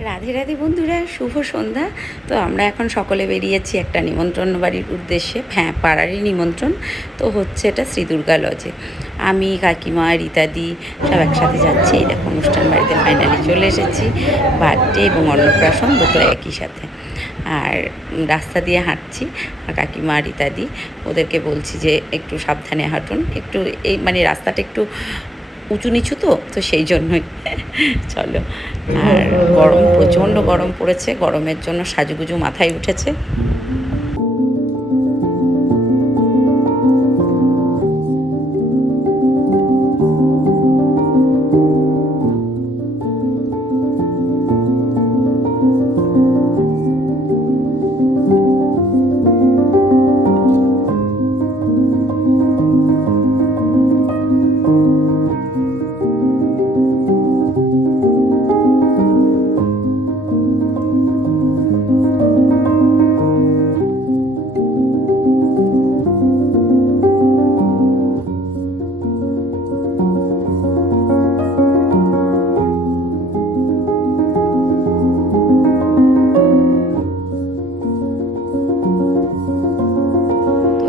রাধে রাধে বন্ধুরা, শুভ সন্ধ্যা। তো আমরা এখন সকলে বেরিয়েছি একটা নিমন্ত্রণ বাড়ির উদ্দেশ্যে। হ্যাঁ, পাড়ারই নিমন্ত্রণ। তো হচ্ছে এটা শ্রী দুর্গা লজে। আমি, কাকিমা, রীতাদি সব একসাথে যাচ্ছি। এই দেখো অনুষ্ঠান বাড়িতে ফাইনালি চলে এসেছি। বার্থডে এবং অন্নপ্রাশন দুটো একই সাথে। আর রাস্তা দিয়ে হাঁটছি। আর কাকিমা, রীতাদি ওদেরকে বলছি যে একটু সাবধানে হাঁটুন, একটু এই মানে রাস্তাটা একটু উঁচু নিচু, তো সেই জন্যই চলো। আর গরম, প্রচণ্ড গরম পড়েছে। গরমের জন্য সাজুগুজু মাথায় উঠেছে।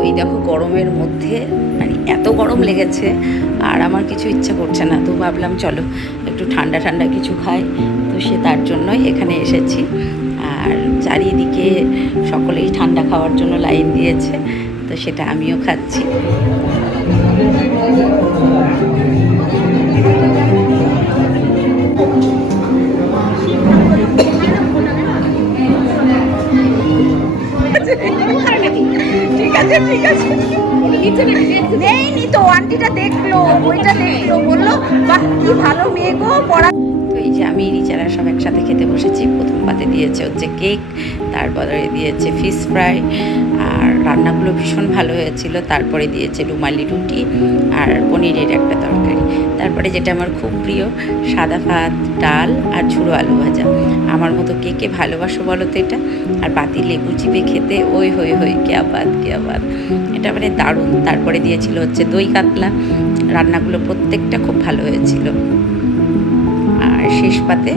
এই দেখো গরমের মধ্যে মানে এত গরম লেগেছে আর আমার কিছু ইচ্ছা করছে না। তো ভাবলাম চলো একটু ঠান্ডা ঠান্ডা কিছু খাই। তো সে তার জন্যই এখানে এসেছি। আর চারিদিকে সকলেই ঠান্ডা খাওয়ার জন্য লাইন দিয়েছে, তো সেটা আমিও খাচ্ছি। ঠিক আছে, ঠিক আছে, নেই তো আন্টিটা দেখলো, ওইটা দেখলো, বললো বাহ কি ভালো মেয়ে গো পড়া। তো এই যে আমি রিচারা সব একসাথে খেতে বসেছি। প্রথম পাতে দিয়েছে হচ্ছে কেক, তারপরে দিয়েছে ফিশ ফ্রাই, আর রান্নাগুলো ভীষণ ভালো হয়েছিল। তারপরে দিয়েছে রুমালি রুটি আর পনিরের একটা তরকারি। তারপরে যেটা আমার খুব প্রিয়, সাদা ভাত, ডাল আর ঝুড়ো আলু ভাজা। আমার মতো কে কে ভালোবাসো বলো তো এটা। আর পাতি লেবু চিপে খেতে ওই হই হই, কেয়া বাদ কেয়া বাদ, এটা মানে দারুণ। তারপরে দিয়েছিল হচ্ছে দই কাতলা। রান্নাগুলো প্রত্যেকটা খুব ভালো হয়েছিল। আর শেষ পাতে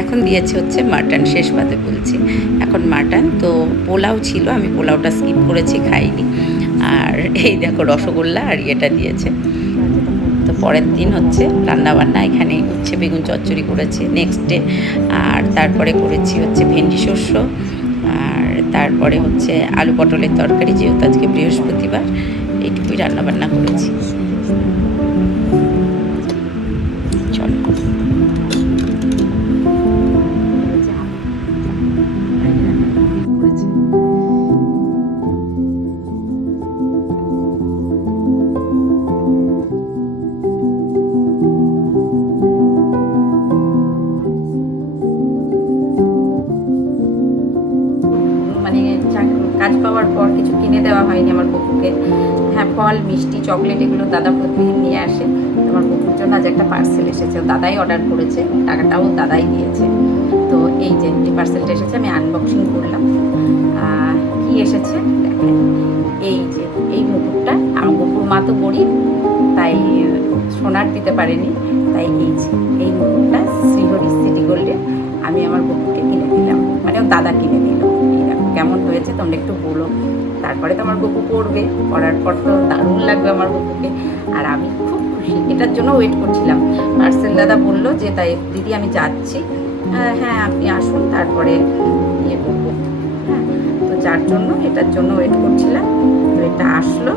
এখন দিয়েছে হচ্ছে মাটন। শেষ পাতে বলছি, এখন মাটন। তো পোলাও ছিল, আমি পোলাওটা স্কিপ করেছি, খাইনি। আর এই দেখো রসগোল্লা আর এটা দিয়েছে। তো পরের দিন হচ্ছে রান্নাবান্না, এখানে উচ্ছে বেগুন চচ্চড়ি করেছি নেক্সট ডে। আর তারপরে করেছি হচ্ছে ভেন্ডি শস্য, আর তারপরে হচ্ছে আলু পটলের তরকারি, যেহেতু আজকে বৃহস্পতিবার। এইটুকুই রান্নাবান্না করেছি। চলো। মানে কাজ পাওয়ার পর কিছু কিনে দেওয়া হয়নি আমার পপুকে। হ্যাঁ, ফল মিষ্টি চকলেট এগুলো দাদা প্রতিদিন নিয়ে আসে। আমার পপুর জন্য আজ একটা পার্সেল এসেছে, দাদাই অর্ডার করেছে, টাকাটাও দাদাই দিয়েছে। তো এই যে এই পার্সেলটা এসেছে, আমি আনবক্সিং করলাম। কি এসেছে দেখেন, এই যে এই মুকুটটা। আমার পপুর মা তো গরিব, তাই সোনার দিতে পারেনি, তাই এই যে এই মুকুটটা শ্রীহরি সিটি গোল্ডে আমি আমার পপুকে কিনে দিলাম, মানে ও দাদা কিনে দিল। এই দেখো কেমন হয়েছে তোমরা একটু বলো। তারপরে তো আমার গপু পড়বে, পড়ার পর তো দারুণ লাগবে আমার গপুকে। আর আমি খুব খুশি, এটার জন্য ওয়েট করছিলাম। পার্সেল দাদা বললো যে তাই দিদি আমি যাচ্ছি। হ্যাঁ আপনি আসুন, তারপরে ইয়ে করবো। হ্যাঁ, তো যার জন্য এটার জন্য ওয়েট করছিলাম। তো এটা আসলো,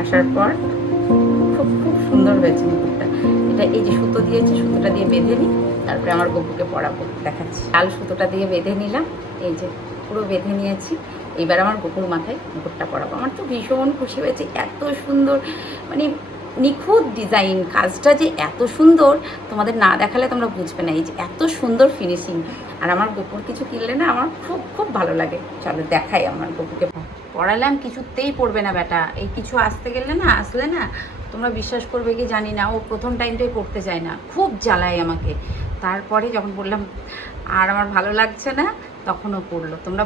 আসার পর খুব খুব সুন্দর হয়েছে মুকুটটা। এটা এই যে সুতো দিয়েছে, সুতোটা দিয়ে বেঁধে নিই, তারপরে আমার গপুকে পরাবো, দেখাচ্ছি। লাল সুতোটা দিয়ে বেঁধে নিলাম, এই যে পুরো বেঁধে নিয়েছি। এবার আমার গপুর মাথায় মুকুটটা পরাবো। আমার তো ভীষণ খুশি হয়েছে, এত সুন্দর, মানে নিখুঁত ডিজাইন। কাজটা যে এত সুন্দর তোমাদের না দেখালে তোমরা বুঝবে না। এই যে এত সুন্দর ফিনিশিং। আর আমার গপুর কিছু কিনলে না আমার খুব খুব ভালো লাগে। চলো দেখাই আমার গপুকে। পড়ালাম, কিছুতেই পড়বে না বেটা। এই কিছু আসলে না তোমরা বিশ্বাস করবে কি জানি না, ও প্রথম টাইমটাই পড়তে চায় না, খুব জ্বালায় আমাকে। তারপরে যখন বললাম আর আমার ভালো লাগছে না, তখনও পড়লো। তোমরা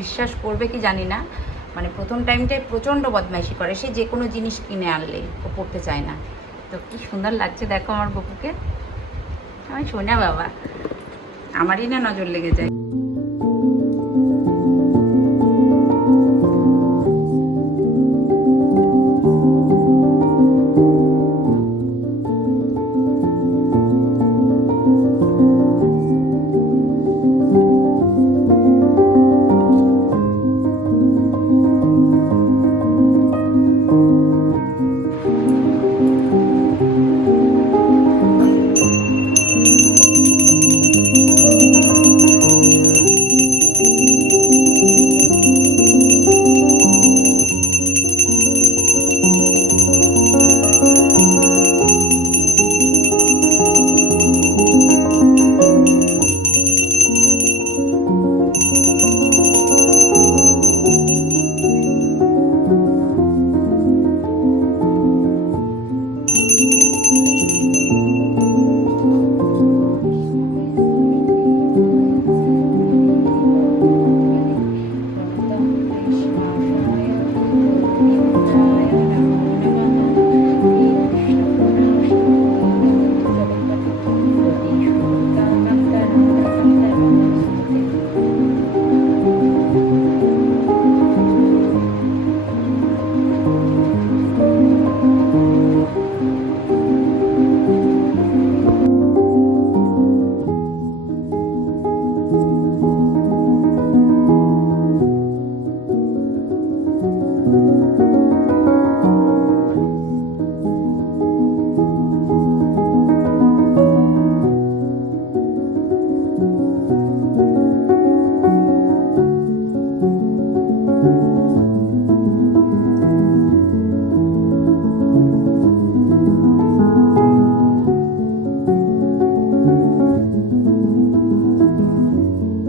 বিশ্বাস করবে কি জানি না, মানে প্রথম টাইমটায় প্রচণ্ড বদমাইশি করে। সে যে কোনো জিনিস কিনে আনলে ও পড়তে চায় না। তো কি সুন্দর লাগছে দেখো আমার গপুকে, আমি সোনা বাবা। আমারই না নজর লেগে যায়।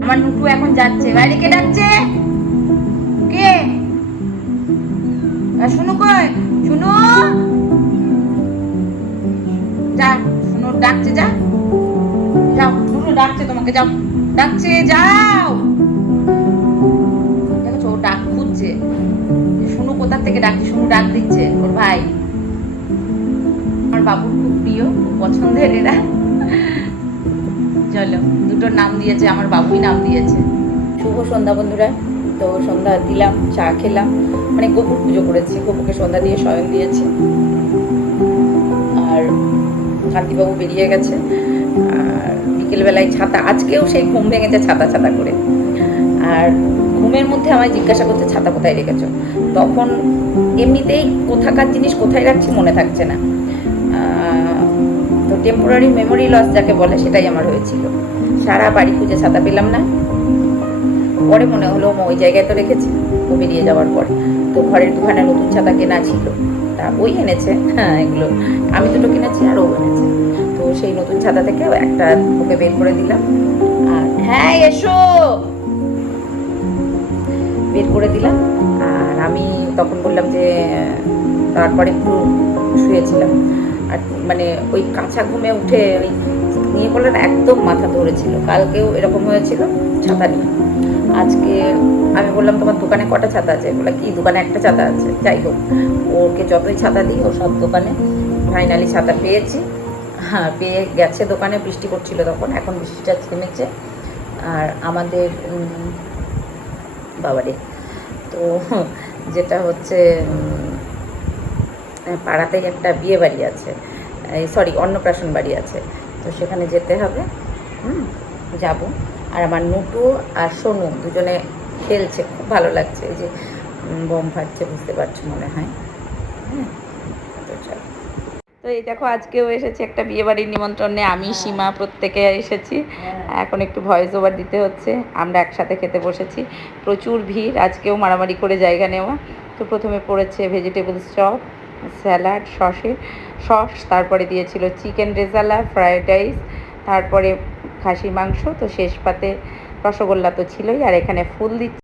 আমার নুটু এখন যাচ্ছে, বাইরে কে ডাকছে? কে? শুনু কই? শুনু, যা, শুনু ডাকছে, যা যাও, নুটু ডাকছে তোমাকে, যাও, ডাকছে, যাও। দেখো ও ডাক খুঁজছে, শুনু কোথা থেকে ডাকছে, শুনু ডাক দিচ্ছে ওর ভাই। আমার বাবুর খুব প্রিয়, খুব পছন্দের এরা। চলো, দুটোর নাম দিয়েছে, আমার বাবুই নাম দিয়েছে। শুভ সন্ধ্যা বন্ধুরা। তো সন্ধ্যা দিলাম, চা খেলাম, মানে গোপুর পুজো করেছি, গোপুকে সন্ধ্যা দিয়ে শয়ন দিয়েছি। আর কান্তিবাবু বেরিয়ে গেছে। আর বিকেলবেলায় ছাতা, আজকেও সেই ঘুম ভেঙেছে ছাতা ছাতা করে। আর ঘুমের মধ্যে আমায় জিজ্ঞাসা করছে ছাতা কোথায় রেখেছো। তখন এমনিতেই কোথাকার জিনিস কোথায় রাখছি মনে থাকছে না। তো টেম্পোরারি মেমোরি লস যাকে বলে, সেটাই আমার হয়েছিল। সারা বাড়ি খুঁজে ছাতা পেলাম না। পরে মনে হলো ওই জায়গায় তো রেখেছি, ও বেরিয়ে যাওয়ার পর। তো ঘরের দোকানে নতুন ছাতা কেনা ছিল, তা ওই এনেছে। হ্যাঁ, এগুলো আমি দুটো কিনেছি আর ও এনেছে। তো সেই নতুন ছাতা থেকে একটা ওকে বের করে দিলাম। আর হ্যাঁ এসো, বের করে দিলাম। আর আমি তখন বললাম যে, তারপরে একটু শুয়েছিলাম। আর মানে ওই কাঁচা ঘুমে উঠে ওই নিয়ে করলেন একদম মাথা ধরেছিল। কালকেও এরকম হয়েছিল ছাতা নিয়ে। আজকে আমি বললাম তোমার দোকানে কটা ছাতা আছে? বলে কি দোকানে একটা ছাতা আছে। যাই হোক, ওকে যতই ছাতা দিই ও সব দোকানে ফাইনালি ছাতা পেয়েছি। হ্যাঁ, পেয়ে গেছে দোকানে। বৃষ্টি পড়ছিল তখন, এখন বৃষ্টিটা থেমেছে। আর আমাদের বাবারে, তো যেটা হচ্ছে পাড়াতেই একটা বিয়ে বাড়ি আছে, সরি অন্নপ্রাশন বাড়ি আছে। তো সেখানে যেতে হবে, যাব। আর আমার নুটু আর সোনু দুজনে খেলছে, খুব ভালো লাগছে। এই যে বোম ফাটছে, বুঝতে পারছো মনে হয়। হ্যাঁ, তো চলো। তো এই দেখো, আজকেও এসেছি একটা বিয়ে বাড়ির নিমন্ত্রণে। আমি সীমা প্রত্যেকে এসেছি। এখন একটু ভয়েস ওভার দিতে হচ্ছে। আমরা একসাথে খেতে বসেছি, প্রচুর ভিড়। আজকেও মারামারি করে জায়গা নেওয়া। তো প্রথমে পড়েছে ভেজিটেবলস চপ, স্যালাড, সস, তারপরে দিয়েছিল চিকেন রেজালা, ফ্রায়েড রাইস, তারপরে খাসির মাংস। তো শেষ পাতে রসগোল্লা তো ছিলই, আর এখানে ফুল দিচ্ছে।